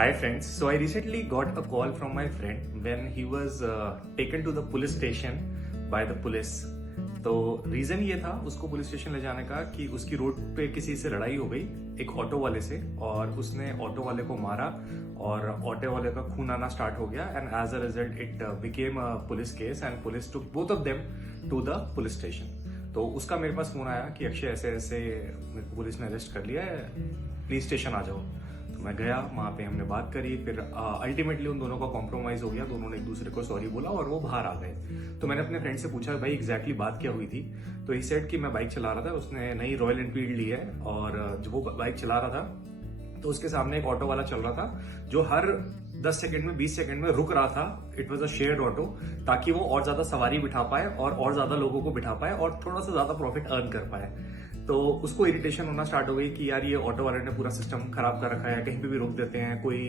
Hi friends, so I recently got a call from my friend when he was taken to the police station by the police. तो reason ये था उसको police station ले जाने का कि उसकी रोड पे किसी से लड़ाई हो गई एक ऑटो वाले से और उसने ऑटो वाले को मारा और ऑटो वाले का खून आना स्टार्ट हो गया and as a result it became a police case and police took both of them to the police station. तो उसका मेरे पास फोन आया कि अक्षय ऐसे ऐसे पुलिस ने अरेस्ट कर लिया है, प्लीज स्टेशन आ जाओ। मैं गया, वहां पे हमने बात करी, फिर अल्टीमेटली उन दोनों का कॉम्प्रोमाइज हो गया, दोनों ने एक दूसरे को सॉरी बोला और वो बाहर आ गए। तो मैंने अपने फ्रेंड से पूछा भाई एग्जैक्टली बात क्या हुई थी। तो ही सेड कि मैं बाइक चला रहा था, उसने नई रॉयल एनफील्ड ली है और जब वो बाइक चला रहा था तो उसके सामने एक ऑटो वाला चल रहा था जो हर 10 सेकंड में 20 सेकंड में रुक रहा था। It was a shared auto ताकि वो और ज्यादा सवारी बिठा पाए और ज्यादा लोगों को बिठा पाए और थोड़ा सा ज्यादा प्रॉफिट अर्न कर पाए। तो उसको इरिटेशन होना स्टार्ट हो गई कि यार ये ऑटो वाले ने पूरा सिस्टम खराब कर रखा है, कहीं पे भी रोक देते हैं, कोई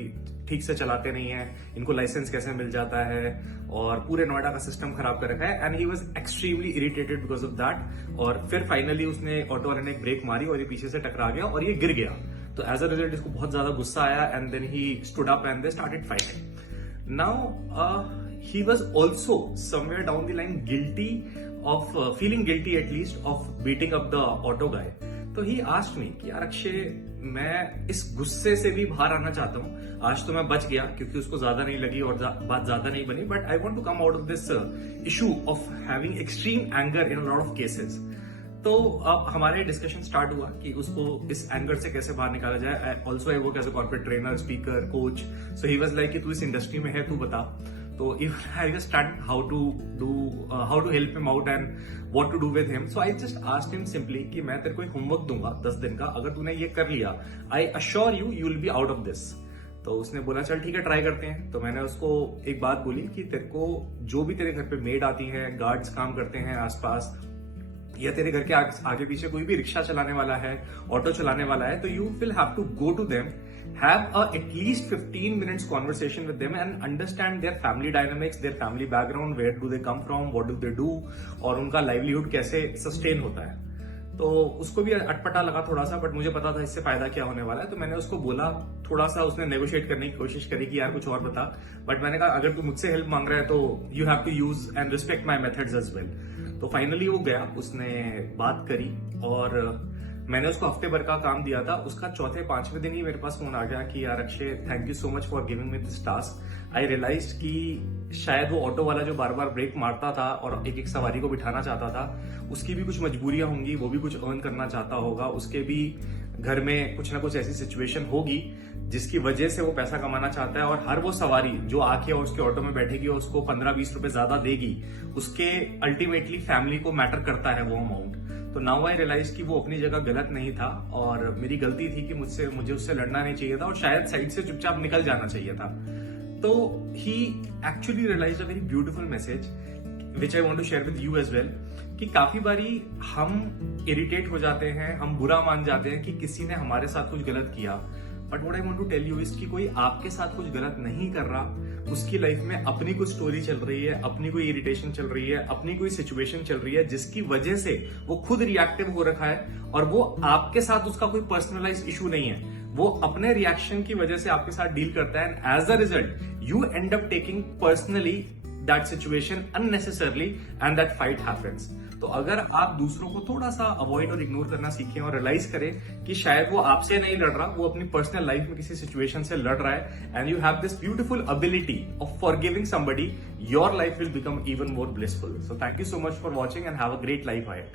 ठीक से चलाते नहीं है, इनको लाइसेंस कैसे मिल जाता है और पूरे नोएडा का सिस्टम खराब कर रखा है। And he was extremely irritated because of that. और फिर फाइनली उसने ऑटो वाले ने एक ब्रेक मारी और ये पीछे से टकरा गया और ये गिर गया। तो एज अ रिजल्ट इसको बहुत ज्यादा गुस्सा आया and then he stood up and they started fighting. Now he was also somewhere down the line guilty of feeling guilty at least of beating up the auto guy. तो he asked me कि यार अक्षय, मैं इस गुस्से से भी बाहर आना चाहता हूँ। आज तो मैं बच गया क्योंकि उसको ज्यादा नहीं लगी और बात ज्यादा नहीं बनी, but I want to come out of this issue of having extreme anger in a lot of cases. तो अब हमारे डिस्कशन स्टार्ट हुआ कि उसको इस एंगर से कैसे बाहर निकाला जाए। Also I work as a corporate trainer, speaker, coach. So he was like कि तू इस इंडस्ट्री में है, तू बता। तो if I just started how to help him out and what to do with him, so I just asked him simply कि मैं तेरे को एक होमवर्क दूंगा 10 दिन का, अगर तूने ये कर लिया I assure you will be out of this। तो उसने बोला चल ठीक है, ट्राई करते हैं। तो मैंने उसको एक बात बोली कि तेरे को जो भी तेरे घर पे मेड आती है, गार्ड्स काम करते हैं आसपास, या तेरे घर के आगे पीछे कोई भी रिक्शा चलाने वाला है, ऑटो चलाने वाला है, तो you will have to go to them, have at least 15 minutes conversation with them and understand their family dynamics, their family background, where do they come from, what do they do, और उनका livelihood कैसे sustain होता है। तो उसको भी अटपटा लगा थोड़ा सा, बट मुझे पता था इससे फायदा क्या होने वाला है। तो मैंने उसको बोला, थोड़ा सा उसने नेगोशिएट करने की कोशिश करी कि यार कुछ और बता, बट मैंने कहा अगर तू मुझसे हेल्प मांग रहा है तो you have to use and respect my methods as well. तो फाइनली वो गया, उसने बात करी और मैंने उसको हफ्ते भर का काम दिया था। उसका चौथे 5वें दिन ही मेरे पास फोन आ गया कि यार Akshay, thank you so much for giving me this task. I realise कि शायद वो ऑटो वाला जो बार बार ब्रेक मारता था और एक एक सवारी को बिठाना चाहता था, उसकी भी कुछ मजबूरियां होंगी, वो भी कुछ अर्न करना चाहता होगा, उसके भी घर में कुछ ना कुछ ऐसी सिचुएशन होगी जिसकी वजह से वो पैसा कमाना चाहता है। और हर वो सवारी जो आके और उसके ऑटो में बैठेगी और उसको 15-20 रुपए ज्यादा देगी, उसके अल्टीमेटली फैमिली को मैटर करता है वो अमाउंट। तो नाउ आई रियलाइज कि वो अपनी जगह गलत नहीं था और मेरी गलती थी कि मुझे उससे लड़ना नहीं चाहिए था और शायद साइड से चुपचाप निकल जाना चाहिए था। तो ही actually realise a very beautiful message which I want to share with you as well, कि काफी बारी हम इरिटेट हो जाते हैं, हम बुरा मान जाते हैं कि किसी ने हमारे साथ कुछ गलत किया, but what I want to tell you is कि कोई आपके साथ कुछ गलत नहीं कर रहा, उसकी लाइफ में अपनी कुछ स्टोरी चल रही है, अपनी कोई इरिटेशन चल रही है, अपनी कोई सिचुएशन चल रही है जिसकी वजह से वो खुद रिएक्टिव हो रखा है और वो आपके साथ उसका कोई पर्सनलाइज्ड इशू नहीं है, वो अपने रिएक्शन की वजह से आपके साथ डील करता है and as a result you end up taking personally that situation unnecessarily and that fight happens। तो अगर आप दूसरों को थोड़ा सा अवॉइड और इग्नोर करना सीखें और रियलाइज करें कि शायद वो आपसे नहीं लड़ रहा, वो अपनी पर्सनल लाइफ में किसी सिचुएशन से लड़ रहा है, and you have this beautiful ability of forgiving somebody, your life will become even more blissful. So thank you so much for watching and have a great life ahead.